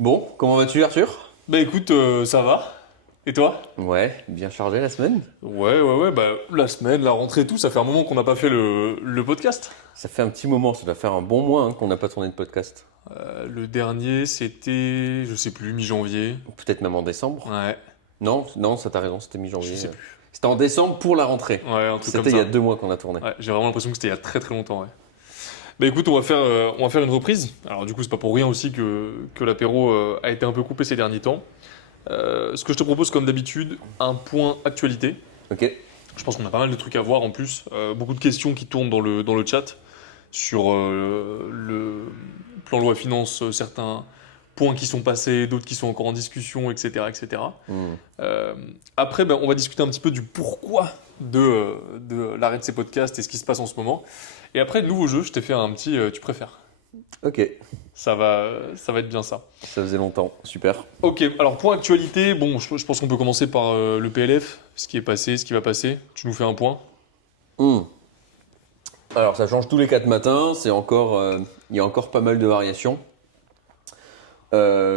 Bon, comment vas-tu Arthur? Bah écoute, ça va. Et toi? Ouais, bien chargé la semaine. Ouais, bah la semaine, la rentrée et tout, ça fait un moment qu'on n'a pas fait le podcast. Ça fait un petit moment, ça doit faire un bon mois qu'on n'a pas tourné de podcast. Le dernier, c'était, je sais plus, mi-janvier. Ou peut-être même en décembre. Ouais, Non, non, ça t'a raison, c'était je mi-janvier. sais plus. C'était en décembre pour la rentrée. Ouais, un truc comme C'était il y a ça. 2 mois qu'on a tourné. Ouais, j'ai vraiment l'impression que c'était il y a très très longtemps, ouais. Bah écoute, on va faire une reprise. Alors du coup, c'est pas pour rien aussi que l'apéro a été un peu coupé ces derniers temps. Ce que je te propose, comme d'habitude, un point actualité. Ok. Je pense qu'on a pas mal de trucs à voir en plus. Beaucoup de questions qui tournent dans le chat sur le plan loi finance, certains points qui sont passés, d'autres qui sont encore en discussion, etc. etc. Hmm. Après, ben, on va discuter un petit peu du pourquoi de l'arrêt de ces podcasts et ce qui se passe en ce moment. Et après, le nouveau jeu, je t'ai fait un petit tu préfères. Ok, Ça va être bien ça. ça faisait longtemps, super. Ok, alors pour actualité, bon, je pense qu'on peut commencer par le PLF, ce qui est passé, ce qui va passer. Tu nous fais un point? Hmm. Alors ça change tous les 4 matins, c'est encore, il y a encore pas mal de variations.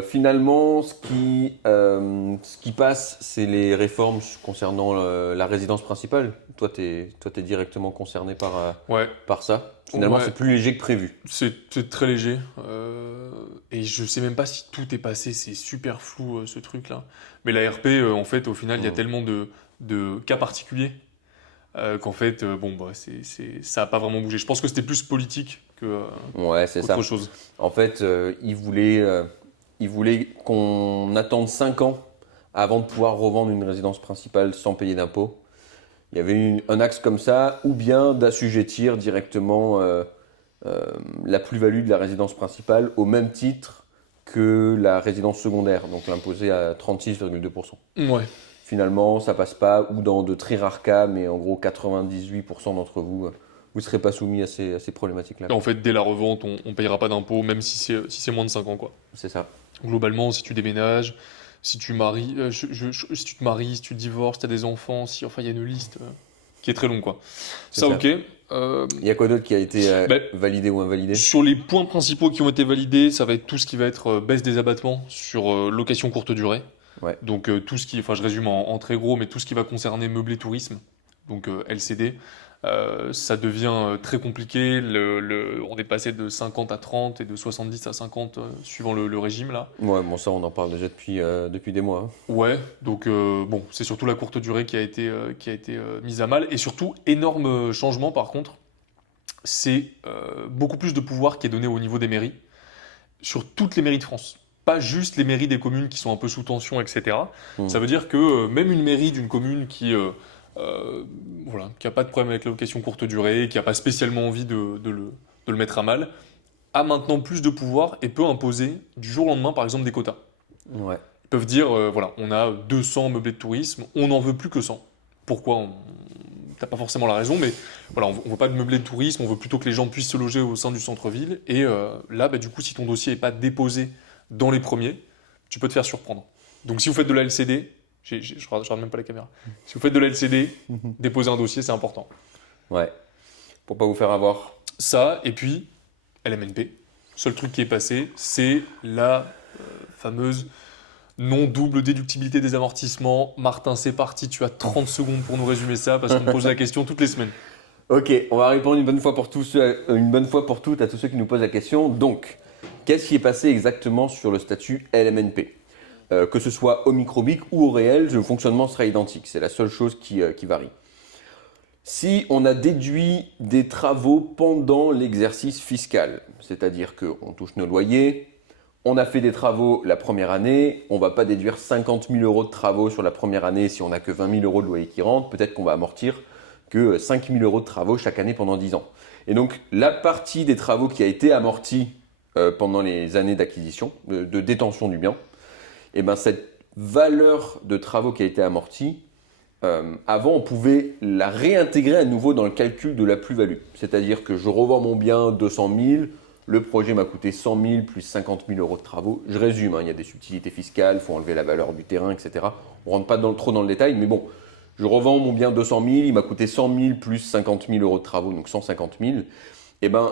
Finalement, ce qui passe, c'est les réformes concernant la résidence principale. Toi, t'es directement concerné Ouais, par ça. Finalement, ouais, c'est plus léger que prévu. c'est très léger. Et je sais même pas si tout est passé, c'est super flou ce truc-là. Mais la RP, en fait, au final, il y a Mm. tellement de cas particuliers qu'en fait, bon, bah, ça a pas vraiment bougé. Je pense que c'était plus politique Ouais, c'est qu'autre ça. chose. En fait, ils voulaient qu'on attende 5 ans avant de pouvoir revendre une résidence principale sans payer d'impôts. Il y avait un axe comme ça, ou bien d'assujettir directement la plus-value de la résidence principale au même titre que la résidence secondaire, donc l'imposer à 36,2%. Ouais. Finalement, ça passe pas, ou dans de très rares cas, mais en gros 98% d'entre vous, vous ne serez pas soumis à ces problématiques-là, En quoi. fait, dès la revente, on payera pas d'impôts, même si c'est moins de 5 ans, quoi. C'est ça. Globalement, si tu déménages, si tu maries, si tu te maries, si tu divorces, tu as des enfants, si, enfin, il y a une liste qui est très longue, quoi. C'est Ça, ça. ok. Il y a quoi d'autre qui a été Ben, validé ou invalidé? sur les points principaux qui ont été validés, ça va être tout ce qui va être baisse des abattements sur location courte durée. Ouais. Donc tout ce qui, enfin je résume en très gros, mais tout ce qui va concerner meublé tourisme, donc LCD, ça devient très compliqué. On est passé de 50 à 30 et de 70 à 50 suivant le régime là. Ouais, bon, ça, on en parle déjà depuis des mois, hein. Ouais, donc bon, c'est surtout la courte durée qui a été mise à mal. Et surtout, énorme changement par contre, c'est beaucoup plus de pouvoir qui est donné au niveau des mairies, sur toutes les mairies de France. Pas juste les mairies des communes qui sont un peu sous tension, etc. Hmm. Ça veut dire que même une mairie d'une commune euh, voilà, qui n'a pas de problème avec la location courte durée, qui n'a pas spécialement envie de le mettre à mal, a maintenant plus de pouvoir et peut imposer du jour au lendemain, par exemple, des quotas. Ouais. Ils peuvent dire, voilà, on a 200 meublés de tourisme, on n'en veut plus que 100. Pourquoi T'as pas forcément la raison, mais voilà, on veut pas de meublés de tourisme, on veut plutôt que les gens puissent se loger au sein du centre-ville. Et là, bah, du coup, si ton dossier n'est pas déposé dans les premiers, tu peux te faire surprendre. Donc si vous faites de la LCD, je regarde même pas la caméra. Si vous faites de la LCD, déposer un dossier, c'est important. Ouais. Pour pas vous faire avoir. Ça, et puis LMNP. Seul truc qui est passé, c'est la fameuse non-double déductibilité des amortissements. Martin, c'est parti, tu as 30 secondes pour nous résumer ça, parce qu'on me pose la question toutes les semaines. Ok, on va répondre une bonne fois pour toutes à tous ceux qui nous posent la question. Donc, qu'est-ce qui est passé exactement sur le statut LMNP? Que ce soit au microbique ou au réel, le fonctionnement sera identique. C'est la seule chose qui varie. Si on a déduit des travaux pendant l'exercice fiscal, c'est-à-dire qu'on touche nos loyers, on a fait des travaux la première année, on ne va pas déduire 50 000 euros de travaux sur la première année si on n'a que 20 000 euros de loyer qui rentrent, peut-être qu'on va amortir que 5 000 euros de travaux chaque année pendant 10 ans. Et donc la partie des travaux qui a été amortie pendant les années d'acquisition, de détention du bien, et ben cette valeur de travaux qui a été amortie, avant, on pouvait la réintégrer à nouveau dans le calcul de la plus-value. C'est-à-dire que je revends mon bien 200 000, le projet m'a coûté 100 000 plus 50 000 euros de travaux. Je résume, hein, il y a des subtilités fiscales, il faut enlever la valeur du terrain, etc. On ne rentre pas trop dans le détail, mais bon, je revends mon bien 200 000, il m'a coûté 100 000 plus 50 000 euros de travaux, donc 150 000. Et ben,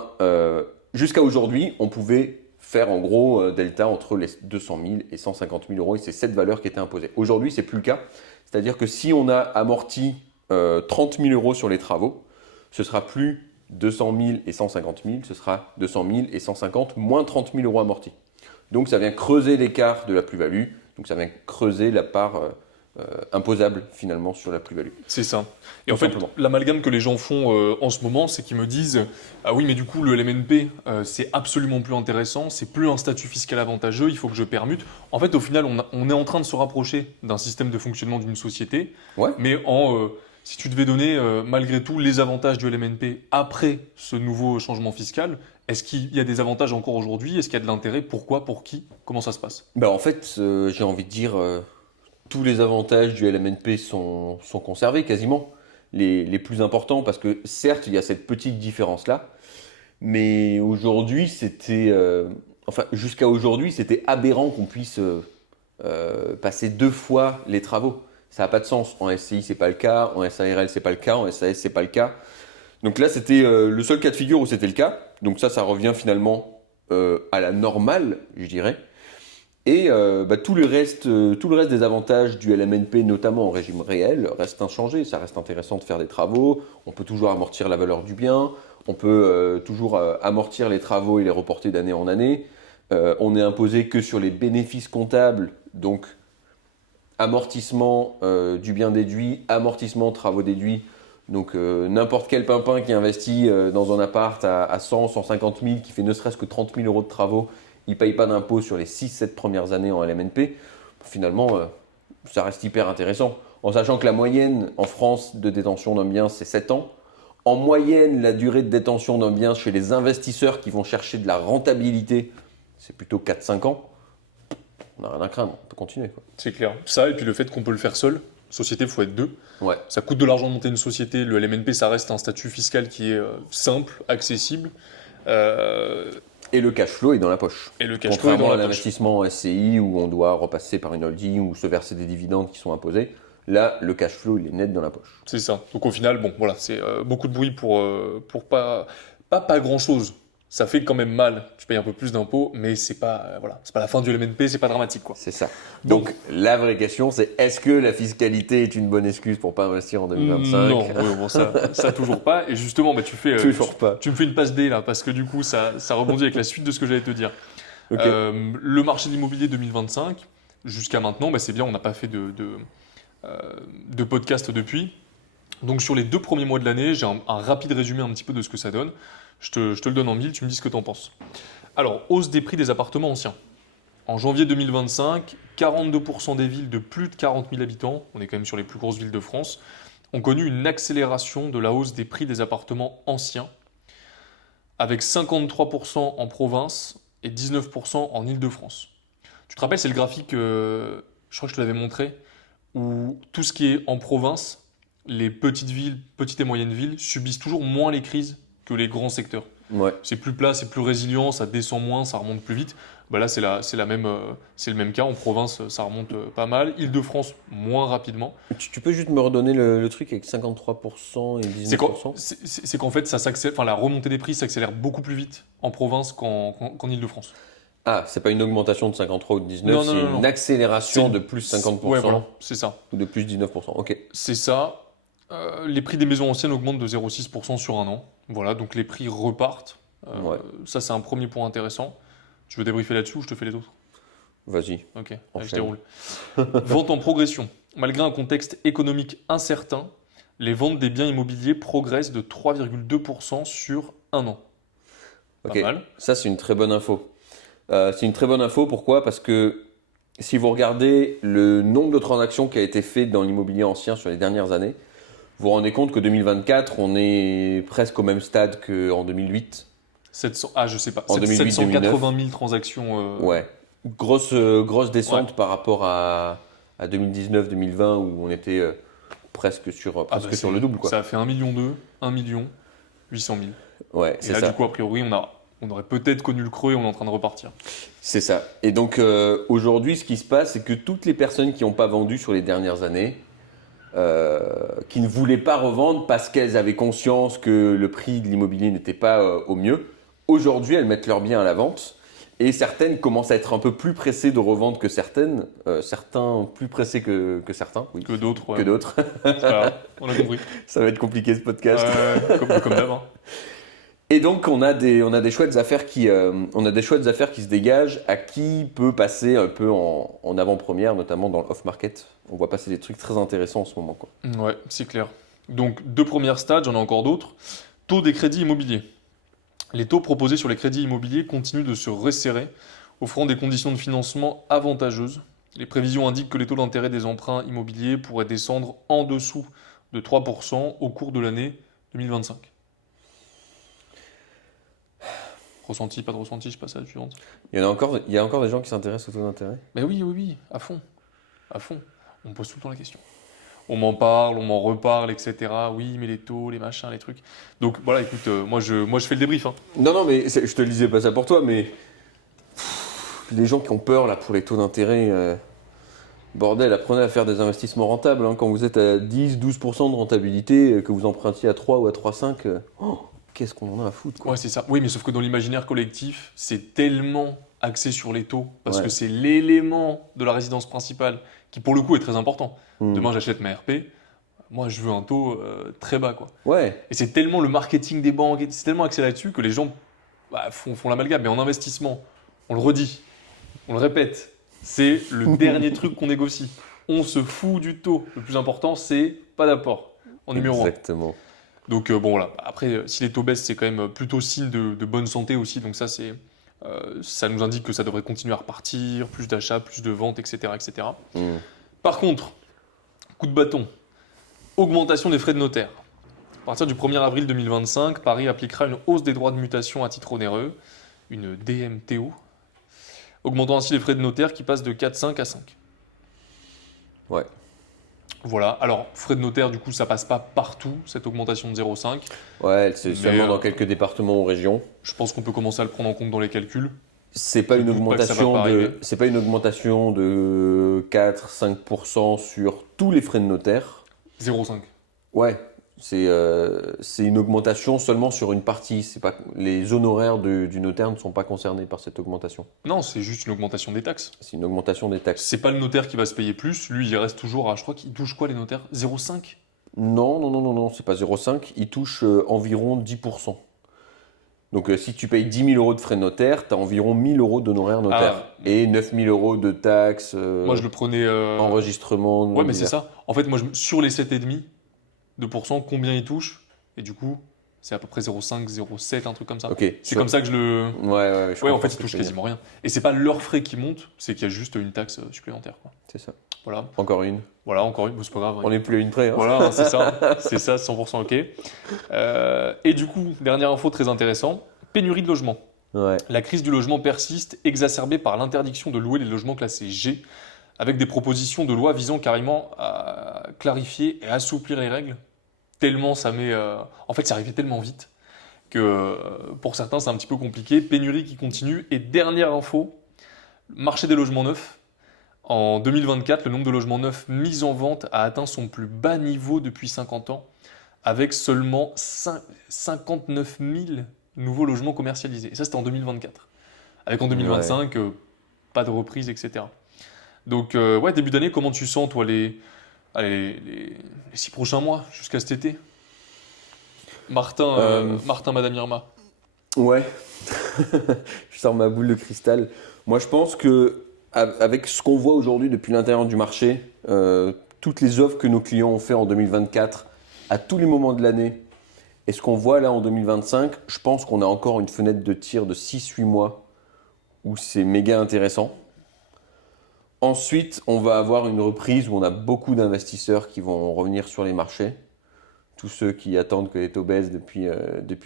jusqu'à aujourd'hui, on pouvait faire en gros delta entre les 200 000 et 150 000 euros, et c'est cette valeur qui était imposée. Aujourd'hui, c'est plus le cas. C'est-à-dire que si on a amorti 30 000 euros sur les travaux, ce sera plus 200 000 et 150 000, ce sera 200 000 et 150 moins 30 000 euros amortis. Donc ça vient creuser l'écart de la plus-value, donc ça vient creuser la part imposable finalement sur la plus-value. C'est ça. Et Tout en fait, simplement. l'amalgame que les gens font en ce moment, c'est qu'ils me disent ah oui, mais du coup, le LMNP, c'est absolument plus intéressant, c'est plus un statut fiscal avantageux, il faut que je permute. En fait, au final, on est en train de se rapprocher d'un système de fonctionnement d'une société, Ouais. mais si tu devais donner malgré tout les avantages du LMNP après ce nouveau changement fiscal, est-ce qu'il y a des avantages encore aujourd'hui? Est-ce qu'il y a de l'intérêt? Pourquoi? Pour qui? Comment ça se passe? Bah, en fait, j'ai envie de dire, tous les avantages du LMNP sont conservés quasiment, les plus importants, parce que certes, il y a cette petite différence-là, mais aujourd'hui, jusqu'à aujourd'hui, c'était aberrant qu'on puisse passer 2 fois les travaux. Ça n'a pas de sens. En SCI, c'est pas le cas, en SARL, c'est pas le cas, en SAS, c'est pas le cas. Donc là, c'était le seul cas de figure où c'était le cas. Donc ça revient finalement à la normale, je dirais. Et tout le reste des avantages du LMNP, notamment en régime réel, reste inchangé. Ça reste intéressant de faire des travaux. On peut toujours amortir la valeur du bien. On peut toujours amortir les travaux et les reporter d'année en année. On n'est imposé que sur les bénéfices comptables, donc amortissement du bien déduit, amortissement travaux déduits. Donc n'importe quel pimpin qui investit dans un appart à 100, 150 000, qui fait ne serait-ce que 30 000 euros de travaux, il ne paye pas d'impôt sur les 6-7 premières années en LMNP. Finalement, ça reste hyper intéressant. En sachant que la moyenne en France de détention d'un bien, c'est 7 ans. En moyenne, la durée de détention d'un bien chez les investisseurs qui vont chercher de la rentabilité, c'est plutôt 4-5 ans. On n'a rien à craindre, on peut continuer, quoi. C'est clair. Ça, et puis le fait qu'on peut le faire seul. Société, il faut être 2. Ouais. Ça coûte de l'argent de monter une société. Le LMNP, ça reste un statut fiscal qui est simple, accessible. Et le cash flow est dans la poche. Et le cash flow est Contrairement dans à la poche. l'investissement en SCI où on doit repasser par une holding ou se verser des dividendes qui sont imposés, là, le cash flow, il est net dans la poche. C'est ça. Donc au final, bon, voilà, c'est beaucoup de bruit pour pas grand-chose. Ça fait quand même mal. Tu payes un peu plus d'impôts, mais c'est pas la fin du LMNP, c'est pas dramatique, quoi. C'est ça. Donc, la vraie question, c'est est-ce que la fiscalité est une bonne excuse pour pas investir en 2025? Non, bon, ça toujours pas. Et justement, bah, Toujours pas. tu me fais une passe D là, parce que du coup, ça rebondit avec la suite de ce que j'allais te dire. Ok. Le marché de l'immobilier 2025, jusqu'à maintenant, bah, c'est bien, on n'a pas fait de podcast depuis. Donc sur les 2 premiers mois de l'année, j'ai un rapide résumé un petit peu de ce que ça donne. Je te le donne en mille, tu me dis ce que tu en penses. Alors, hausse des prix des appartements anciens. En janvier 2025, 42% des villes de plus de 40 000 habitants, on est quand même sur les plus grosses villes de France, ont connu une accélération de la hausse des prix des appartements anciens, avec 53% en province et 19% en Île-de-France. Tu te rappelles, c'est le graphique, je crois que je te l'avais montré, où tout ce qui est en province, les petites villes, petites et moyennes villes, subissent toujours moins les crises que les grands secteurs. Ouais. C'est plus plat, c'est plus résilient, ça descend moins, ça remonte plus vite. Bah là, c'est le même cas. En province, ça remonte pas mal. Île-de-France, moins rapidement. Tu peux juste me redonner le truc avec 53% et 19%? C'est qu'en fait, ça s'accélère, enfin, la remontée des prix s'accélère beaucoup plus vite en province qu'en Île-de-France. Ah, c'est pas une augmentation de 53 ou de 19, Non, c'est une accélération de plus 50% Ouais, voilà, c'est ça. ou de plus 19%. Ok. C'est ça. Les prix des maisons anciennes augmentent de 0,6% sur un an. Voilà, donc les prix repartent. Ouais. Ça, c'est un premier point intéressant. Tu veux débriefer là-dessus ou je te fais les autres? Vas-y. Ok, allez, je Enchaîne. déroule. Vente en progression. Malgré un contexte économique incertain, les ventes des biens immobiliers progressent de 3,2% sur un an. Pas Ok. mal. Ça, c'est une très bonne info. C'est une très bonne info, pourquoi? Parce que si vous regardez le nombre de transactions qui a été fait dans l'immobilier ancien sur les dernières années, vous vous rendez compte que 2024, on est presque au même stade qu'en 2008. 700, je sais pas. En 2008, 780 000 transactions. Ouais. Grosse descente par rapport à 2019-2020 où on était presque sur le double, quoi. Ça a fait 1,2 million, 1,8 million. Ouais, Et c'est là, ça. du coup, a priori, on aurait peut-être connu le creux et on est en train de repartir. C'est ça. Et donc aujourd'hui, ce qui se passe, c'est que toutes les personnes qui n'ont pas vendu sur les dernières années, qui ne voulaient pas revendre parce qu'elles avaient conscience que le prix de l'immobilier n'était pas au mieux, aujourd'hui, elles mettent leurs biens à la vente Et certaines commencent à être un peu plus pressées de revendre que certaines. Certains plus pressés que certains, oui. Que d'autres, ouais. Que d'autres. C'est pas grave, on a compris. Ça va être compliqué ce podcast. Comme d'hab. Hein. Et donc on a des chouettes affaires qui se dégagent à qui peut passer un peu en avant-première, notamment dans le off-market. On voit passer des trucs très intéressants en ce moment, quoi. Ouais, c'est clair. Donc, 2 premières stades, j'en ai encore d'autres. Taux des crédits immobiliers. Les taux proposés sur les crédits immobiliers continuent de se resserrer, offrant des conditions de financement avantageuses. Les prévisions indiquent que les taux d'intérêt des emprunts immobiliers pourraient descendre en dessous de 3% au cours de l'année 2025. Ressenti, pas de ressenti, je passe à la suivante. Il y a encore des gens qui s'intéressent au taux d'intérêt? Mais oui, à fond. À fond. On me pose tout le temps la question. On m'en parle, on m'en reparle, etc. Oui, mais les taux, les machins, les trucs. Donc voilà, écoute, moi je fais le débrief. Hein. Non, mais je te le disais pas ça pour toi, mais les gens qui ont peur là pour les taux d'intérêt, bordel, apprenez à faire des investissements rentables. Hein. Quand vous êtes à 10-12% de rentabilité, que vous empruntiez à 3 ou à 3,5, qu'est-ce qu'on en a à foutre, quoi. Ouais, c'est ça. Oui, mais sauf que dans l'imaginaire collectif, c'est tellement axé sur les taux, parce Ouais. que c'est l'élément de la résidence principale qui, pour le coup, est très important. Demain, j'achète ma RP, moi, je veux un taux très bas, quoi. Ouais, Et c'est tellement le marketing des banques, c'est tellement axé là-dessus que les gens font l'amalgame. Mais en investissement, on le redit, on le répète, c'est le dernier truc qu'on négocie. On se fout du taux. Le plus important, c'est pas d'apport en numéro 1. exactement. Donc bon voilà, après si les taux baissent c'est quand même plutôt signe de bonne santé aussi, donc ça c'est ça nous indique que ça devrait continuer à repartir, plus d'achats, plus de ventes, etc. etc. Mm. Par contre, coup de bâton, augmentation des frais de notaire. À partir du 1er avril 2025, Paris appliquera une hausse des droits de mutation à titre onéreux, une DMTO, augmentant ainsi les frais de notaire qui passent de 4,5 à 5. Ouais. Voilà, alors frais de notaire du coup ça passe pas partout, cette augmentation de 0,5. Ouais, c'est Mais, seulement dans quelques départements ou régions. Je pense qu'on peut commencer à le prendre en compte dans les calculs. C'est pas Je une doute pas que ça va augmentation pas arriver. c'est pas une augmentation de 4-5% sur tous les frais de notaire. 0,5. Ouais, c'est une augmentation seulement sur une partie. C'est pas, les honoraires du notaire ne sont pas concernés par cette augmentation. Non, c'est juste une augmentation des taxes. C'est une augmentation des taxes. C'est pas le notaire qui va se payer plus, lui il reste toujours à, je crois qu'il touche quoi les notaires 0,5. Non, c'est pas 0,5, il touche environ 10%. Donc si tu payes 10 000 euros de frais de notaire, tu as environ 1 000 euros d'honoraires notaire. Et 9 000 euros de taxes, Moi je le prenais. enregistrement. Ouais, mais c'est ça. En fait, moi sur les 7,5%, combien il touche? Et du coup, c'est à peu près 0,5, 0,7, un truc comme ça. Ok. C'est comme ça que je le. Ouais, je Ouais, en comprends fait, ce il que touche tu veux dire. quasiment rien. Et c'est pas leurs frais qui montent, c'est qu'il y a juste une taxe supplémentaire, quoi. C'est ça. Voilà, Encore une. voilà, encore une, c'est pas grave. On n'est plus à une près. Hein. Voilà, hein, c'est ça, 100% ok. Et du coup, dernière info très intéressante, pénurie de logements. Ouais. La crise du logement persiste, exacerbée par l'interdiction de louer les logements classés G, avec des propositions de loi visant carrément à clarifier et assouplir les règles. Tellement ça met... En fait, c'est arrivé tellement vite que pour certains, c'est un petit peu compliqué. Pénurie qui continue. Et dernière info, marché des logements neufs. En 2024, le nombre de logements neufs mis en vente a atteint son plus bas niveau depuis 50 ans, avec seulement 59 000 nouveaux logements commercialisés. Et ça, c'était en 2024. Avec en 2025, pas de reprise, etc. Donc, ouais, début d'année, comment tu sens, toi, les 6 prochains mois, jusqu'à cet été? Martin, Madame Irma. Ouais. Je sors ma boule de cristal. Moi, je pense que avec ce qu'on voit aujourd'hui depuis l'intérieur du marché, toutes les offres que nos clients ont fait en 2024, à tous les moments de l'année, et ce qu'on voit là en 2025, je pense qu'on a encore une fenêtre de tir de 6-8 mois où c'est méga intéressant. Ensuite, on va avoir une reprise où on a beaucoup d'investisseurs qui vont revenir sur les marchés. Tous ceux qui attendent que les taux baissent depuis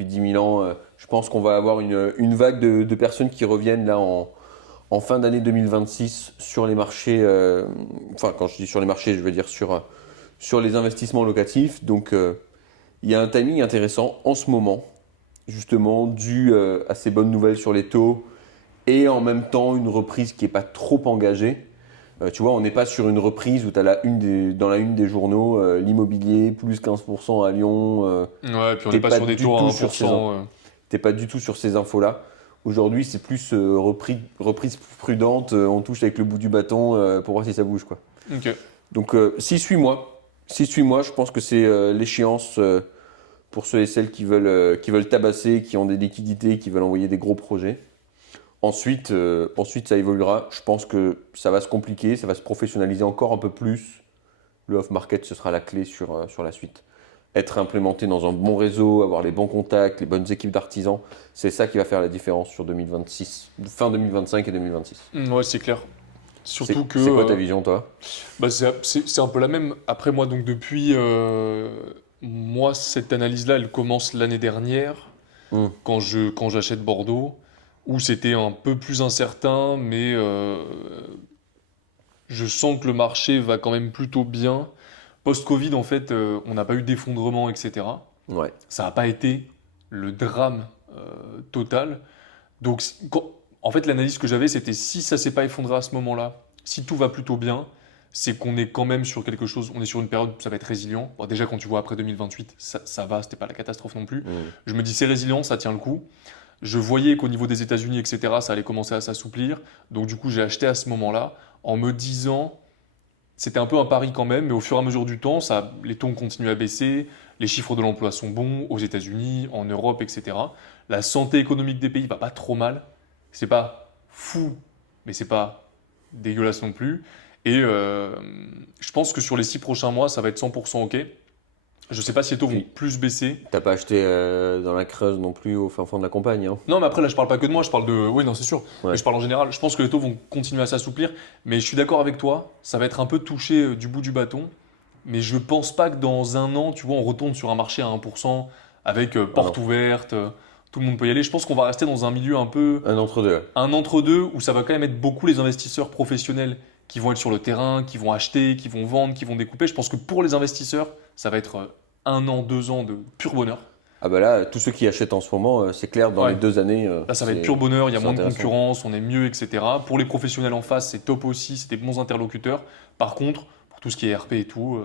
10 000 ans. Je pense qu'on va avoir une vague de personnes qui reviennent là en fin d'année 2026 sur les marchés. Enfin, quand je dis sur les marchés, je veux dire sur les investissements locatifs. Donc, il y a un timing intéressant en ce moment, justement, dû à ces bonnes nouvelles sur les taux et en même temps une reprise qui n'est pas trop engagée. Tu vois, on n'est pas sur une reprise où tu as dans la une des journaux, l'immobilier, plus 15% à Lyon. Ouais, puis on T'es n'est pas pas sur des du taux à tout 1%. sur ces Tu n'es pas du tout sur ces infos-là. Aujourd'hui, c'est plus reprise prudente, on touche avec le bout du bâton pour voir si ça bouge, quoi. Ok. Donc 6-8 mois. 6-8 mois, je pense que c'est l'échéance pour ceux et celles qui veulent tabasser, qui ont des liquidités, qui veulent envoyer des gros projets. Ensuite, ça évoluera. Je pense que ça va se compliquer, ça va se professionnaliser encore un peu plus. Le off-market, ce sera la clé sur la suite. Être implémenté dans un bon réseau, avoir les bons contacts, les bonnes équipes d'artisans, c'est ça qui va faire la différence sur 2026, fin 2025 et 2026. Ouais, c'est clair. Surtout que. C'est quoi ta vision, toi? Bah, c'est un peu la même. Après, moi, donc, depuis. Moi, cette analyse-là, elle commence l'année dernière, quand j'achète Bordeaux, où c'était un peu plus incertain, mais je sens que le marché va quand même plutôt bien. Post-Covid, en fait, on n'a pas eu d'effondrement, etc. Ouais. Ça n'a pas été le drame total. Donc, en fait, l'analyse que j'avais, c'était si ça s'est pas effondré à ce moment-là, si tout va plutôt bien, c'est qu'on est quand même sur quelque chose, on est sur une période où ça va être résilient. Bon, déjà, quand tu vois après 2028, ça va, c'était pas la catastrophe non plus. Je me dis, c'est résilient, ça tient le coup. Je voyais qu'au niveau des États-Unis, etc., ça allait commencer à s'assouplir. Donc, du coup, j'ai acheté à ce moment-là en me disant, c'était un peu un pari quand même, mais au fur et à mesure du temps, les taux ont continué à baisser, les chiffres de l'emploi sont bons aux États-Unis, en Europe, etc. La santé économique des pays va pas trop mal. C'est pas fou, mais c'est pas dégueulasse non plus. Et je pense que sur les 6 prochains mois, ça va être 100% OK. Je sais pas si les taux vont Oui. plus baisser. T'as pas acheté dans la Creuse non plus au fin fond de la campagne, hein. Non, mais après, là, je parle pas que de moi, je parle de. Oui, non, c'est sûr. Ouais. Mais je parle en général. Je pense que les taux vont continuer à s'assouplir. Mais je suis d'accord avec toi, ça va être un peu touché du bout du bâton. Mais je pense pas que dans un an, tu vois, on retourne sur un marché à 1% avec porte ouverte, tout le monde peut y aller. Je pense qu'on va rester dans un milieu un peu. Un entre-deux. Un entre-deux où ça va quand même être beaucoup les investisseurs professionnels qui vont être sur le terrain, qui vont acheter, qui vont vendre, qui vont découper. Je pense que pour les investisseurs, ça va être 1 an, 2 ans de pur bonheur. Ah bah là, tous ceux qui achètent en ce moment, c'est clair, dans les 2 années. Là, ça va être pur bonheur, il y a c'est moins de intéressant. concurrence, on est mieux, etc. Pour les professionnels en face, c'est top aussi, c'est des bons interlocuteurs. Par contre, pour tout ce qui est RP et tout,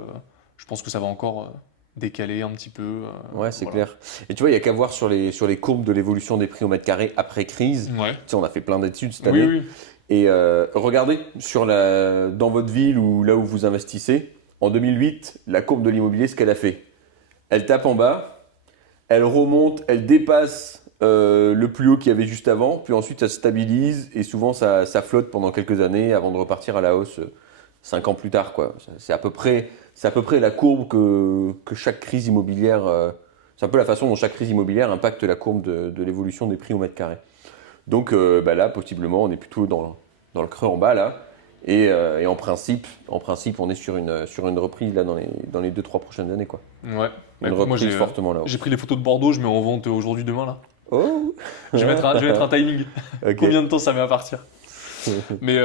je pense que ça va encore décaler un petit peu. Ouais, c'est voilà. clair. Et tu vois, il n'y a qu'à voir sur les courbes de l'évolution des prix au mètre carré après crise. Ouais. Tu sais, on a fait plein d'études cette Oui, année. oui. Et regardez dans votre ville ou là où vous investissez, en 2008, la courbe de l'immobilier, ce qu'elle a fait. Elle tape en bas, elle remonte, elle dépasse le plus haut qu'il y avait juste avant, puis ensuite ça se stabilise et souvent ça flotte pendant quelques années avant de repartir à la hausse 5 ans plus tard, quoi. C'est à peu près la courbe que chaque crise immobilière. C'est un peu la façon dont chaque crise immobilière impacte la courbe de l'évolution des prix au mètre carré. Donc là, possiblement, on est plutôt dans le creux en bas là. Et en principe, on est sur une reprise là dans les 2-3 prochaines années, quoi. Ouais. Une Écoute, moi, reprise fortement là. j'ai pris les photos de Bordeaux, je mets en vente aujourd'hui, demain, là. Oh. Je vais mettre un timing. Ok. Combien de temps ça met à partir? Mais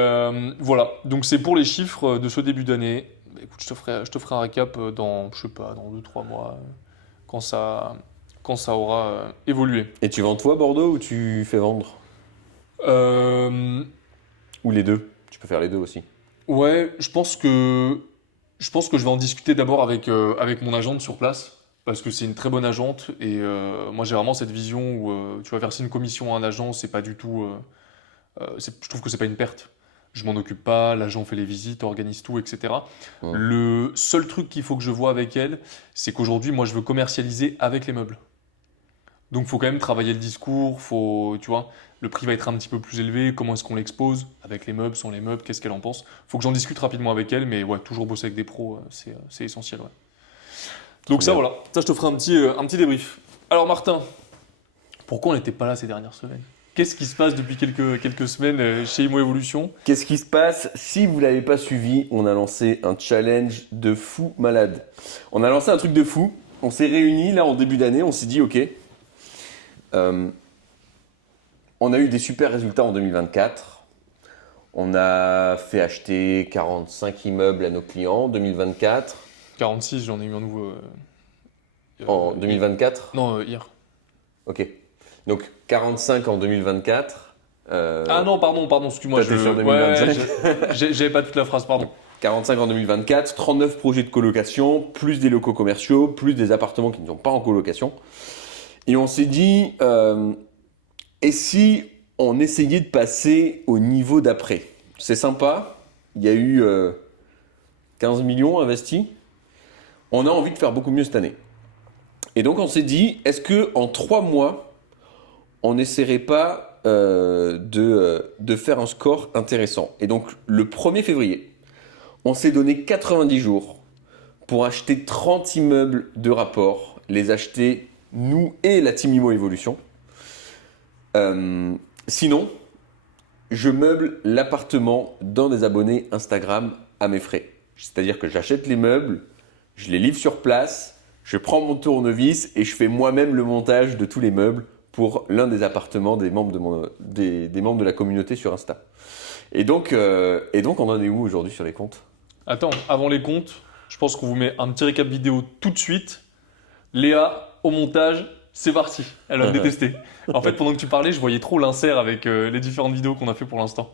voilà, donc c'est pour les chiffres de ce début d'année. Écoute, je te ferai un récap dans, je sais pas, dans 2-3 mois, quand ça aura évolué. Et tu vends toi Bordeaux ou tu fais vendre? Euh, Ou les deux? Tu peux faire les deux aussi. ouais, je pense que je vais en discuter d'abord avec mon agente sur place, parce que c'est une très bonne agente, et moi j'ai vraiment cette vision où tu vas verser une commission à un agent, c'est pas du tout, je trouve que c'est pas une perte. Je m'en occupe pas, l'agent fait les visites, organise tout, etc. Ouais. Le seul truc qu'il faut que je vois avec elle, c'est qu'aujourd'hui, moi, je veux commercialiser avec les meubles. Donc, il faut quand même travailler le discours, tu vois, le prix va être un petit peu plus élevé, comment est-ce qu'on l'expose, avec les meubles, sans les meubles, qu'est-ce qu'elle en pense. Faut que j'en discute rapidement avec elle, mais ouais, toujours bosser avec des pros, c'est essentiel, ouais. Donc Très ça, bien. voilà, ça, je te ferai un petit débrief. Alors, Martin, pourquoi on n'était pas là ces dernières semaines? Qu'est-ce qui se passe depuis quelques semaines chez Imo Evolution? Qu'est-ce qui se passe? Si vous ne l'avez pas suivi, on a lancé un challenge de fou malade. On a lancé un truc de fou. On s'est réunis là en début d'année, on s'est dit ok. On a eu des super résultats en 2024. On a fait acheter 45 immeubles à nos clients en 2024. 46, j'en ai eu un nouveau. En 2024? Non, hier. Ok. Donc 45 en 2024. Ah non, pardon, excuse-moi. Toi, t'es sur 2025. J'avais pas toute la phrase, pardon. 45 en 2024, 39 projets de colocation, plus des locaux commerciaux, plus des appartements qui ne sont pas en colocation. Et on s'est dit, et si on essayait de passer au niveau d'après. C'est sympa, il y a eu 15 millions investis. On a envie de faire beaucoup mieux cette année. Et donc on s'est dit, est-ce que en 3 mois, on n'essaierait pas de faire un score intéressant? Et donc le 1er février, on s'est donné 90 jours pour acheter 30 immeubles de rapport, les acheter nous et la Team Imo Evolution. Sinon, je meuble l'appartement d'un des abonnés Instagram à mes frais. C'est-à-dire que j'achète les meubles, je les livre sur place, je prends mon tournevis et je fais moi-même le montage de tous les meubles pour l'un des appartements des membres des membres de la communauté sur Insta. Et donc on en est où aujourd'hui sur les comptes? Attends, avant les comptes, je pense qu'on vous met un petit récap vidéo tout de suite. Léa, au montage, c'est parti. Elle va me détester. En fait, pendant que tu parlais, je voyais trop l'insert avec les différentes vidéos qu'on a fait pour l'instant.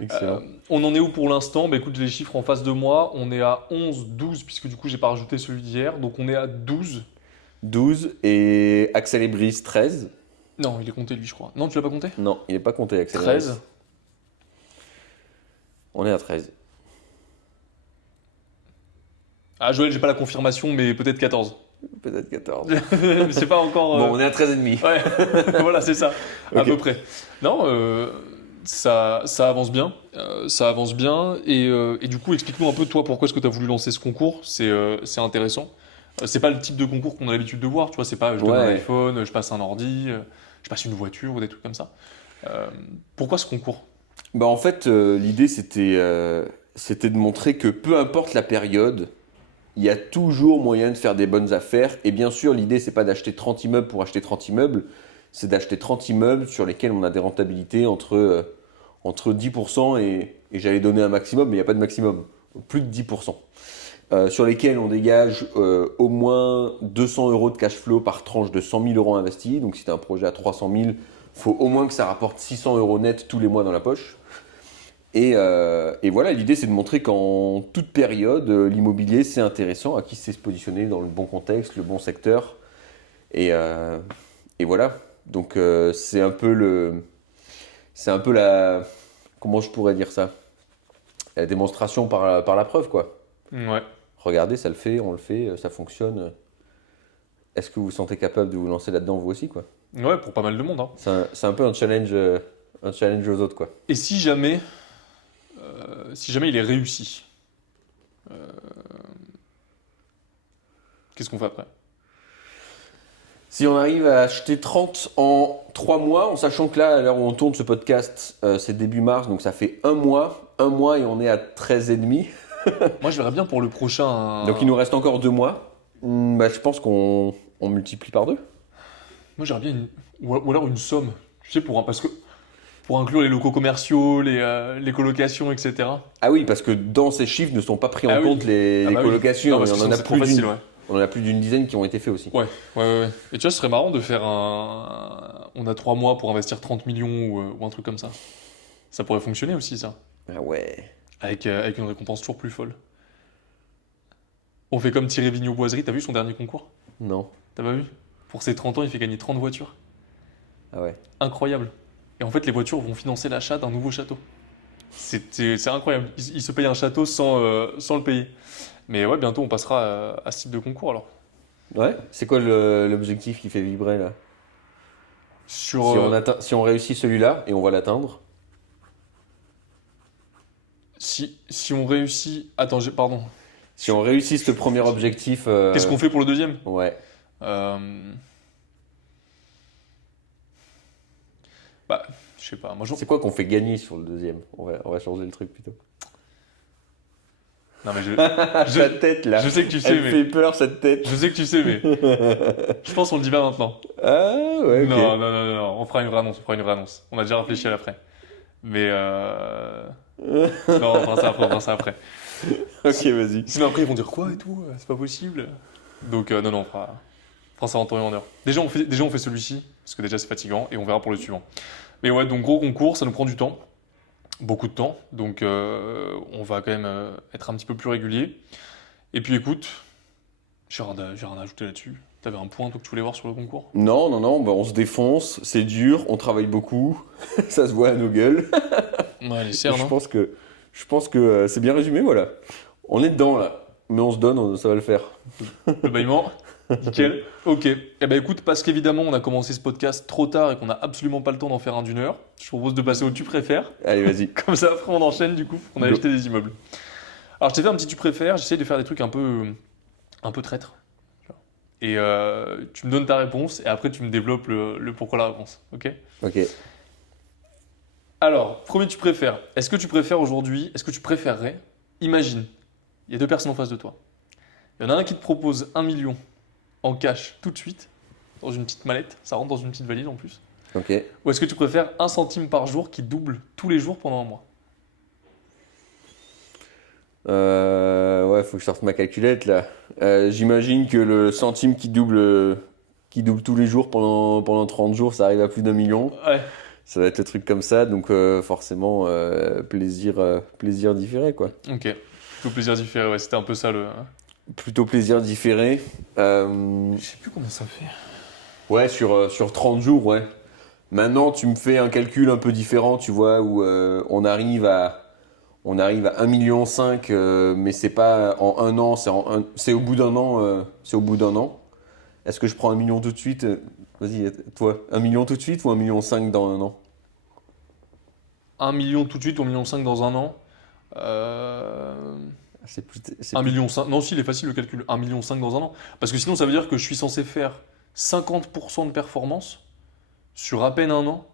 Excellent. On en est où pour l'instant? Bah écoute, j'ai les chiffres en face de moi. On est à 11, 12, puisque du coup, j'ai pas rajouté celui d'hier. Donc on est à 12. 12 et Axel et Brice 13. Non, il est compté lui, je crois. Non, tu l'as pas compté? Non, il n'est pas compté Axel. 13. On est à 13. Ah, Joël, j'ai pas la confirmation, mais peut-être 14. Peut-être 14. Mais c'est pas encore. Bon, on est à 13,5. Ouais, voilà, c'est ça, à Ok. peu près. Non, ça avance bien. Ça avance bien. Et du coup, explique-nous un peu, toi, pourquoi est-ce que tu as voulu lancer ce concours? C'est intéressant. C'est pas le type de concours qu'on a l'habitude de voir, tu vois. C'est pas je donne un Ouais. iPhone, je passe un ordi, je passe une voiture ou des trucs comme ça. Pourquoi ce concours? Bah en fait, l'idée c'était de montrer que peu importe la période, il y a toujours moyen de faire des bonnes affaires. Et bien sûr, l'idée c'est pas d'acheter 30 immeubles pour acheter 30 immeubles, c'est d'acheter 30 immeubles sur lesquels on a des rentabilités entre 10% et j'allais donner un maximum, mais il n'y a pas de maximum, plus de 10%. Sur lesquels on dégage au moins 200 euros de cash flow par tranche de 100 000 euros investis. Donc si tu as un projet à 300 000, il faut au moins que ça rapporte 600 euros net tous les mois dans la poche. Et voilà, l'idée c'est de montrer qu'en toute période, l'immobilier c'est intéressant, à qui c'est se positionner dans le bon contexte, le bon secteur. Et voilà, donc c'est un peu la, comment je pourrais dire ça? La démonstration par la preuve quoi. Ouais. Regardez, ça le fait, on le fait, ça fonctionne. Est-ce que vous vous sentez capable de vous lancer là-dedans vous aussi quoi? Ouais, pour pas mal de monde, hein. C'est un peu un challenge aux autres quoi. Et si jamais il est réussi, qu'est-ce qu'on fait après? Si on arrive à acheter 30 en 3 mois, en sachant que là, à l'heure où on tourne ce podcast, c'est début mars, donc ça fait un mois et on est à 13,5. Moi, je verrais bien pour le prochain. Donc il nous reste encore 2 mois. Bah, je pense qu'on multiplie par 2. Moi, j'aurais bien ou alors une somme, tu sais, parce que pour inclure les locaux commerciaux, les colocations, etc. Ah oui, parce que dans ces chiffres ne sont pas pris en Ah oui. compte les Ah bah oui. colocations. Non, parce que on en a c'est trop facile, ouais. On en a plus d'une dizaine qui ont été faits aussi. Ouais. Et tu vois, ce serait marrant de faire on a 3 mois pour investir 30 millions ou un truc comme ça. Ça pourrait fonctionner aussi, ça. Ah ouais. Avec une récompense toujours plus folle. On fait comme Thierry Vigneault-Boiserie, t'as vu son dernier concours? Non. T'as pas vu? Pour ses 30 ans, il fait gagner 30 voitures. Ah ouais. Incroyable. Et en fait, les voitures vont financer l'achat d'un nouveau château. C'est incroyable. Il se paye un château sans le payer. Mais ouais, bientôt on passera à ce type de concours alors. Ouais. C'est quoi l'objectif qui fait vibrer là? Sur, Si on réussit celui-là, et on va l'atteindre. si on réussit. Attends, pardon. Si on réussit ce premier objectif. Qu'est-ce qu'on fait pour le deuxième? Ouais. Bah, je sais pas. Moi, C'est quoi qu'on fait gagner sur le deuxième? On va changer le truc plutôt. Non, mais Ta tête là. je sais que tu sais, Elle mais. fait peur cette tête. Je sais que tu sais, mais. Je pense qu'on le dit pas maintenant. Ah ouais, ok. Non. On fera une vraie annonce. On a déjà réfléchi à l'après. Mais. Non, on fera ça après. Ok, vas-y. Sinon après ils vont dire quoi et tout, c'est pas possible. Donc non, on fera ça en temps et en heure. Déjà on fait celui-ci, parce que déjà c'est fatigant, et on verra pour le suivant. Mais ouais, donc gros concours, ça nous prend du temps. Beaucoup de temps, donc on va quand même être un petit peu plus régulier. Et puis écoute, j'ai rien à ajouter là-dessus. T'avais un point, toi, que tu voulais voir sur le concours? Non, non, non, bah, on se défonce, c'est dur, on travaille beaucoup, ça se voit à nos gueules. Ouais, les Et cernes, hein. je pense que c'est bien résumé, voilà. On est dedans là, mais on se donne, ça va le faire. Le bâillement. Nickel. Ok. Eh ben écoute, parce qu'évidemment, on a commencé ce podcast trop tard et qu'on n'a absolument pas le temps d'en faire un d'une heure, je propose de passer au tu préfères. Allez, vas-y. Comme ça, après, on enchaîne du coup. On a Go. acheté des immeubles. Alors, je t'ai fait un petit tu préfères. J'essaie de faire des trucs un peu traîtres. Et tu me donnes ta réponse et après, tu me développes le pourquoi la réponse. Ok? Ok. Alors, premier tu préfères. Est-ce que tu préfères aujourd'hui, est-ce que tu préférerais, imagine, il y a deux personnes en face de toi. Il y en a un qui te propose 1 million en cash tout de suite, dans une petite mallette, ça rentre dans une petite valise en plus. Ok. Ou est-ce que tu préfères 1 centime par jour qui double tous les jours pendant un mois? Ouais, faut que je sorte ma calculette là. J'imagine que le centime qui double tous les jours pendant 30 jours, ça arrive à plus d'1 million. Ouais, Ça va être le truc comme ça, donc forcément, plaisir différé quoi. ok. Tout plaisir différé, ouais, c'était un peu ça le. Plutôt plaisir différé. Je sais plus combien ça fait. Ouais, sur 30 jours, ouais. Maintenant, tu me fais un calcul un peu différent, tu vois, où on arrive à 1,5 million, mais c'est pas en un an, c'est au bout d'un an. C'est au bout d'un an. Est-ce que je prends 1 million tout de suite? Vas-y, toi, 1 million tout de suite ou 1,5 million dans un an? 1 million tout de suite ou 1,5 million dans un an. C'est 1,5 plus... million. Non, si, il est facile le calcul. 1,5 million dans un an. Parce que sinon, ça veut dire que je suis censé faire 50% de performance sur à peine un an.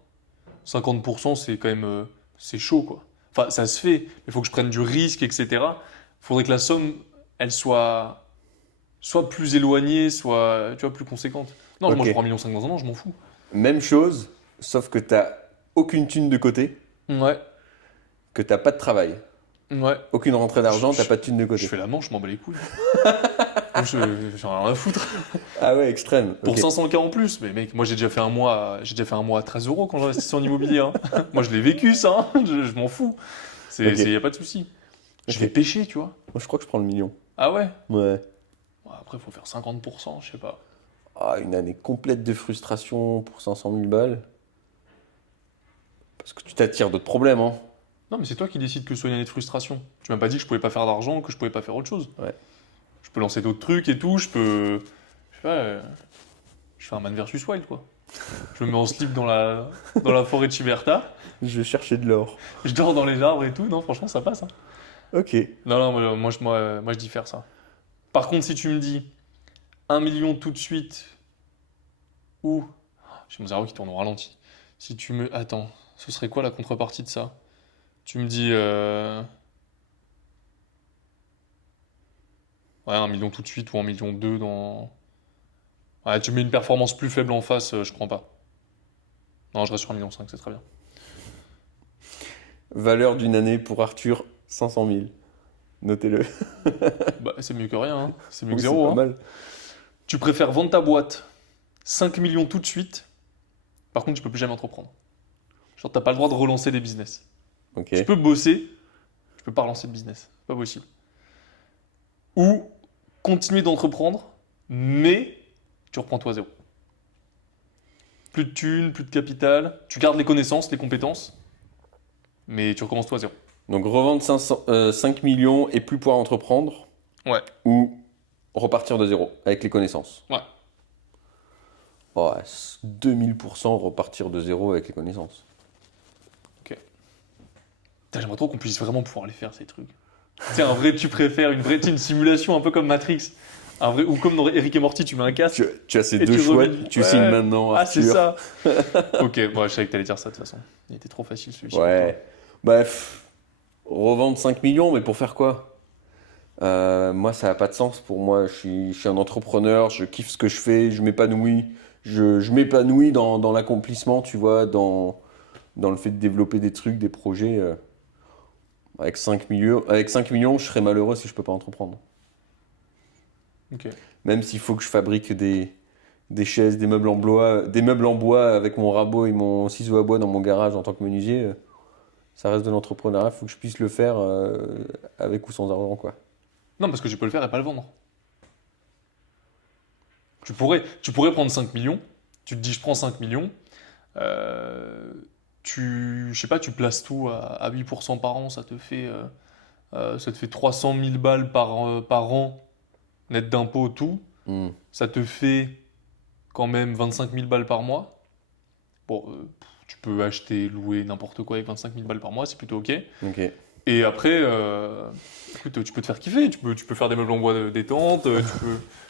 50%, c'est quand même. C'est chaud, quoi. Enfin, ça se fait, mais il faut que je prenne du risque, etc. Il faudrait que la somme, elle soit plus éloignée, soit, tu vois, plus conséquente. Non, moi, je Ok. prends 1,5 million dans un an, je m'en fous. Même chose, sauf que t'as aucune thune de côté, Ouais, que t'as pas de travail. ouais. Aucune rentrée d'argent, Je- t'as pas de thune de Je côté. fais la manche, je m'en bats les couilles. Moi, j'en ai rien à foutre. Ah ouais, extrême. Pour Ok. 500K en plus, mais mec, moi j'ai déjà fait un mois à 13 euros quand j'investis en immobilier, hein. Moi je l'ai vécu ça, hein. Je m'en fous. Ok. Y a pas de souci. Je Ok. vais pêcher, tu vois. Moi, je crois que je prends le million. Ah ouais? Ouais. Bon, après, il faut faire 50%, je sais pas. Ah, une année complète de frustration pour 500 000 balles. Parce que tu t'attires d'autres problèmes, hein. Non, mais c'est toi qui décides que ce soit une année de frustration. Tu m'as pas dit que je pouvais pas faire d'argent, que je pouvais pas faire autre chose. Ouais. Je peux lancer d'autres trucs et tout, je peux. Je sais pas, je fais un Man versus Wild, quoi. Je me mets en slip dans la forêt de Chiberta, Je vais chercher de l'or. je dors dans les arbres et tout. Non, franchement, ça passe, hein. Ok. Non, non, moi, je diffère ça. Par contre, si tu me dis 1 million tout de suite, ou. J'ai mon cerveau qui tourne au ralenti. Si tu me. Attends, ce serait quoi la contrepartie de ça? Tu me dis. Ouais, 1 million tout de suite ou 1,2 million dans. Ouais, tu mets une performance plus faible en face, je prends pas. Non, je reste sur 1,5 million, c'est très bien. Valeur d'une année pour Arthur, 500 000. Notez-le. Bah, c'est mieux que rien, hein. C'est mieux Oui, que c'est zéro, pas hein. mal. Tu préfères vendre ta boîte 5 millions tout de suite, par contre, tu peux plus jamais entreprendre. Genre, t'as pas le droit de relancer des business. Ok. Tu peux bosser, tu peux pas relancer de business. C'est pas possible. Ou continuer d'entreprendre, mais tu reprends toi à zéro. Plus de thunes, plus de capital, tu gardes les connaissances, les compétences, mais tu recommences toi à zéro. Donc revendre 5 millions et plus pouvoir entreprendre, Ouais, ou repartir de zéro avec les connaissances. ouais. Oh, 2000% repartir de zéro avec les connaissances. Putain, j'aimerais trop qu'on puisse vraiment pouvoir les faire, ces trucs. C'est un vrai tu préfères, une simulation un peu comme Matrix. Un vrai, ou comme dans Eric et Morty, tu mets un casque. Tu as ces Et deux tu choix, revis. tu Ouais. signes maintenant, Ah, c'est Arthur. ça. Ok, bon, je savais que t'allais dire ça de toute façon. Il était trop facile celui-ci. Ouais. Bref, revendre 5 millions, mais pour faire quoi? Moi, ça n'a pas de sens. Pour moi, je suis un entrepreneur, je kiffe ce que je fais, je m'épanouis. Je m'épanouis dans l'accomplissement, tu vois, dans le fait de développer des trucs, des projets. Avec 5 millions, je serais malheureux si je peux pas entreprendre. Ok. Même s'il faut que je fabrique des chaises, des meubles en bois avec mon rabot et mon ciseau à bois dans mon garage en tant que menuisier, ça reste de l'entrepreneuriat. Il faut que je puisse le faire avec ou sans argent, quoi. Non, parce que je peux le faire et pas le vendre. Tu pourrais prendre 5 millions, tu te dis je prends 5 millions, je sais pas, tu places tout à 8% par an, ça te fait 300 000 balles par an, net d'impôts, tout. Hmm. Ça te fait quand même 25 000 balles par mois. Bon, tu peux acheter, louer n'importe quoi avec 25 000 balles par mois, c'est plutôt ok. Ok. Et après, écoute, tu peux te faire kiffer, tu peux faire des meubles en bois de détente,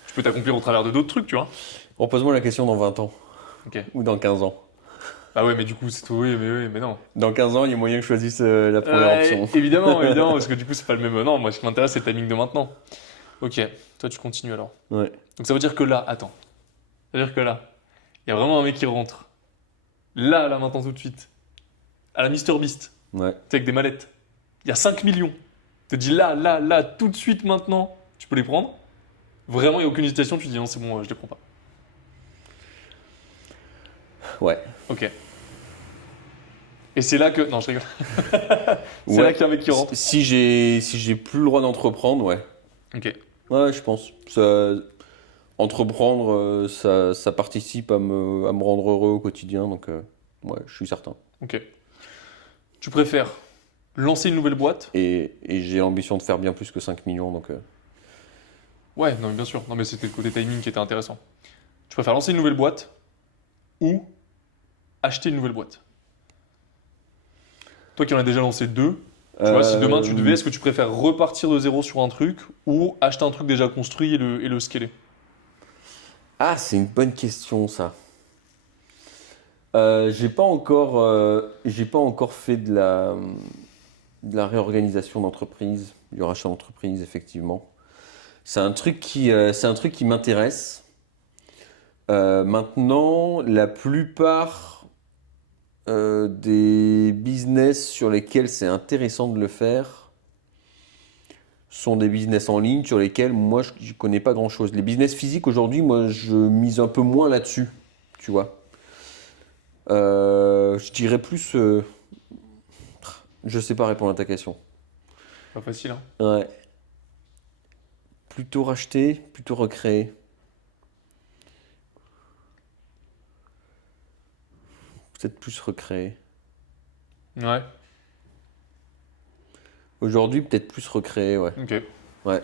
tu peux t'accomplir au travers de d'autres trucs, tu vois. Repose-moi la question dans 20 ans. Ok. Ou dans 15 ans. Bah ouais, mais du coup, c'est tout, oui, mais non. Dans 15 ans, il y a moyen que je choisisse la première Ouais, option. évidemment, parce que du coup, c'est pas le même. Non, moi, ce qui m'intéresse, c'est le timing de maintenant. Ok, toi, tu continues alors. Ouais. Donc ça veut dire que là, attends. Ça veut dire que là, il y a vraiment un mec qui rentre. Là, maintenant, tout de suite. À la MrBeast. Ouais. Tu sais, avec des mallettes. Il y a 5 millions. Tu te dis là, tout de suite, maintenant, tu peux les prendre. Vraiment, il n'y a aucune hésitation, tu dis non, c'est bon, je les prends pas. Ouais. Ok. Et c'est là que. Non, je rigole. C'est Ouais. là qu'il y a un mec qui rentre. Si j'ai plus le droit d'entreprendre, ouais. Ok. Ouais, je pense. Entreprendre, ça participe à me rendre heureux au quotidien, donc ouais, je suis certain. Ok. Tu préfères lancer une nouvelle boîte? Et j'ai l'ambition de faire bien plus que 5 millions, donc Ouais, non, mais bien sûr. Non, mais c'était le côté timing qui était intéressant. Tu préfères lancer une nouvelle boîte ou acheter une nouvelle boîte? Toi qui en as déjà lancé deux, tu vois, si demain tu devais, est-ce que tu préfères repartir de zéro sur un truc ou acheter un truc déjà construit et le scaler? Ah, c'est une bonne question, ça. J'ai pas encore fait de la réorganisation d'entreprise, du rachat d'entreprise, effectivement. C'est un truc qui m'intéresse. Maintenant, la plupart des business sur lesquels c'est intéressant de le faire sont des business en ligne sur lesquels moi je ne connais pas grand-chose. Les business physiques aujourd'hui, moi je mise un peu moins là-dessus, tu vois. Je dirais plus. Je sais pas répondre à ta question. Pas facile, hein? Ouais. Plutôt racheter, plutôt recréer. Peut-être plus recréer. Ouais, Aujourd'hui, peut-être plus recréer, ouais. ok. Ouais.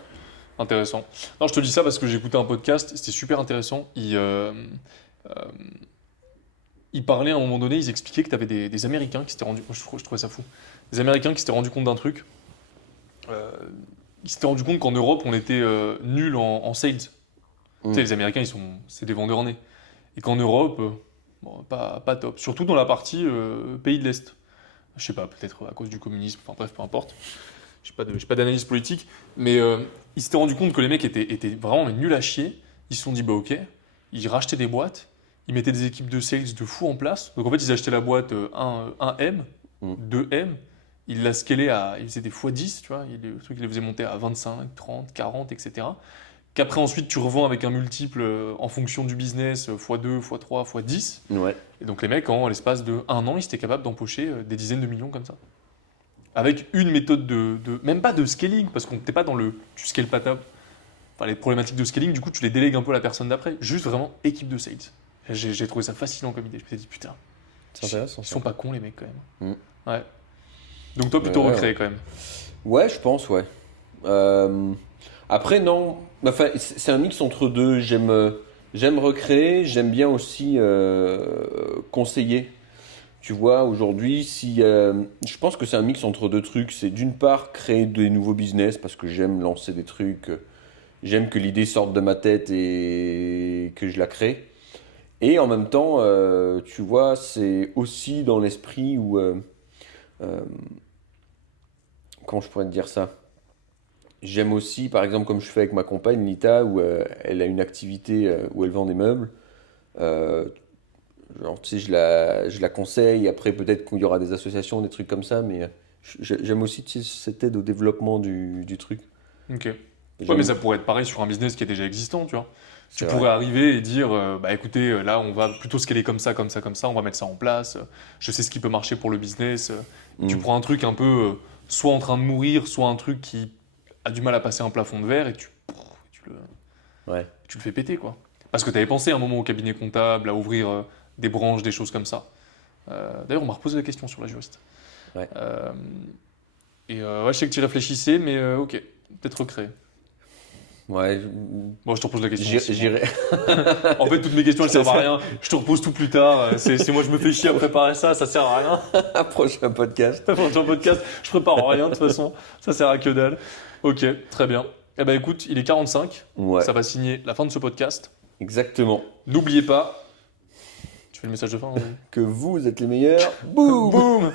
Intéressant. Non, je te dis ça parce que j'ai écouté un podcast, c'était super intéressant. Ils parlaient à un moment donné, ils expliquaient que tu avais des Américains qui s'étaient rendus. Moi, je trouvais ça fou. Des Américains qui s'étaient rendus compte d'un truc. Ils s'étaient rendus compte qu'en Europe, on était nuls en sales. Tu sais, les Américains, c'est des vendeurs nés. Et qu'en Europe, bon, pas top. Surtout dans la partie pays de l'Est. Je sais pas, peut-être à cause du communisme, enfin bref, peu importe. J'ai pas d'analyse politique. Mais ils s'étaient rendus compte que les mecs étaient vraiment mais nuls à chier. Ils se sont dit, bah ok, ils rachetaient des boîtes, ils mettaient des équipes de sales de fou en place. Donc en fait, ils achetaient la boîte 1M, Mm. 2M, ils la scalaient ils faisaient des x10, tu vois, le truc, ils les faisaient monter à 25, 30, 40, etc. Qu'après, ensuite, tu revends avec un multiple en fonction du business, x2, x3, x10. Ouais. Et donc les mecs, en l'espace de 1 an, ils étaient capables d'embaucher des dizaines de millions comme ça. Avec une méthode même pas de scaling, parce qu'on n'était pas dans tu scales pas enfin, les problématiques de scaling, du coup, tu les délègues un peu à la personne d'après. Juste vraiment équipe de sales. J'ai trouvé ça fascinant comme idée. Je me suis dit, putain, C'est intéressant. ils sont pas cons les mecs quand même. Mm. Ouais. Donc toi, plutôt Ouais, recréer ouais. quand même. Ouais, je pense, ouais. Après, non. Enfin, c'est un mix entre deux. J'aime recréer, j'aime bien aussi conseiller. Tu vois, aujourd'hui, je pense que c'est un mix entre deux trucs. C'est d'une part créer des nouveaux business parce que j'aime lancer des trucs. J'aime que l'idée sorte de ma tête et que je la crée. Et en même temps, tu vois, c'est aussi dans l'esprit où. Comment je pourrais te dire ça? J'aime aussi, par exemple, comme je fais avec ma compagne, Lita, où elle a une activité où elle vend des meubles. Euh, genre, tu sais, je la conseille. Après, peut-être qu'il y aura des associations, des trucs comme ça, mais j'aime aussi, tu sais, cette aide au développement du truc. Ok. Ouais, mais J'aime- ça pourrait être pareil sur un business qui est déjà existant, tu vois. Tu C'est pourrais vrai. arriver et dire, bah écoutez, là on va plutôt scaler comme ça, comme ça, comme ça, on va mettre ça en place, je sais ce qui peut marcher pour le business. Tu Mm. prends un truc un peu soit en train de mourir, soit un truc qui a du mal à passer un plafond de verre et tu Ouais. le fais péter quoi. Parce que tu avais pensé à un moment au cabinet comptable, à ouvrir des branches, des choses comme ça. D'ailleurs, on m'a reposé la question sur la juriste. Ouais. Ouais, je sais que tu y réfléchissais, mais ok, peut-être recréer. Ouais, Bon, je te repose la question. aussi. j'irai. En fait, toutes mes questions, elles servent à rien. Je te repose tout plus tard. C'est moi, je me fais chier à préparer ça, ça sert à rien. Prochain podcast. Prochain podcast, je prépare rien de toute façon. Ça sert à que dalle. Ok, très bien. Eh ben écoute, il est 45. Ouais, Ça va signer la fin de ce podcast. exactement. N'oubliez pas. Tu fais le message de fin Que vous êtes les meilleurs. Boum. Boum.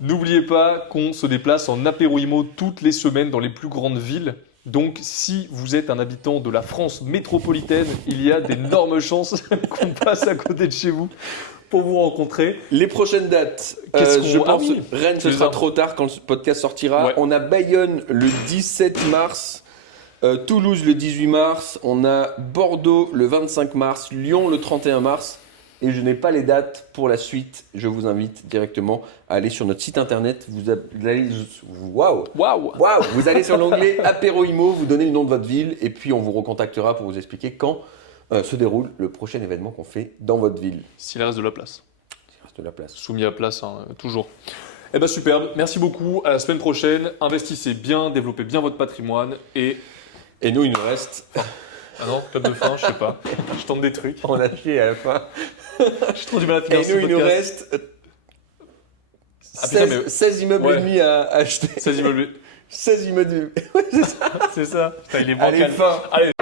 N'oubliez pas qu'on se déplace en apéro IMO toutes les semaines dans les plus grandes villes. Donc, si vous êtes un habitant de la France métropolitaine, il y a d'énormes chances qu'on passe à côté de chez vous pour vous rencontrer. Les prochaines dates, Qu'est-ce je qu'on- pense Ah oui, Rennes, ce tu les sera as. trop tard quand le podcast sortira. Ouais. On a Bayonne le 17 mars, Toulouse le 18 mars, on a Bordeaux le 25 mars, Lyon le 31 mars. Et je n'ai pas les dates pour la suite. Je vous invite directement à aller sur notre site internet. Waouh! Waouh. Waouh! Vous allez sur l'onglet Apéro Imo, vous donnez le nom de votre ville et puis on vous recontactera pour vous expliquer quand se déroule le prochain événement qu'on fait dans votre ville. S'il reste de la place. Il reste de la place. Soumis à place, hein, toujours. Eh ben superbe. Merci beaucoup. À la semaine prochaine. Investissez bien, développez bien votre patrimoine et. Et nous, il nous reste. Ah non, club de fin, je sais pas. Je tente des trucs. On a chié à la fin. J'ai trop du mal à finir Et ce nous, il nous podcast. reste Ah, putain, 16, mais- 16 immeubles Ouais. et demi à acheter. 16 immeubles. 16 immeubles. C'est ça. Putain, il est Allez, bancal. fin. Allez.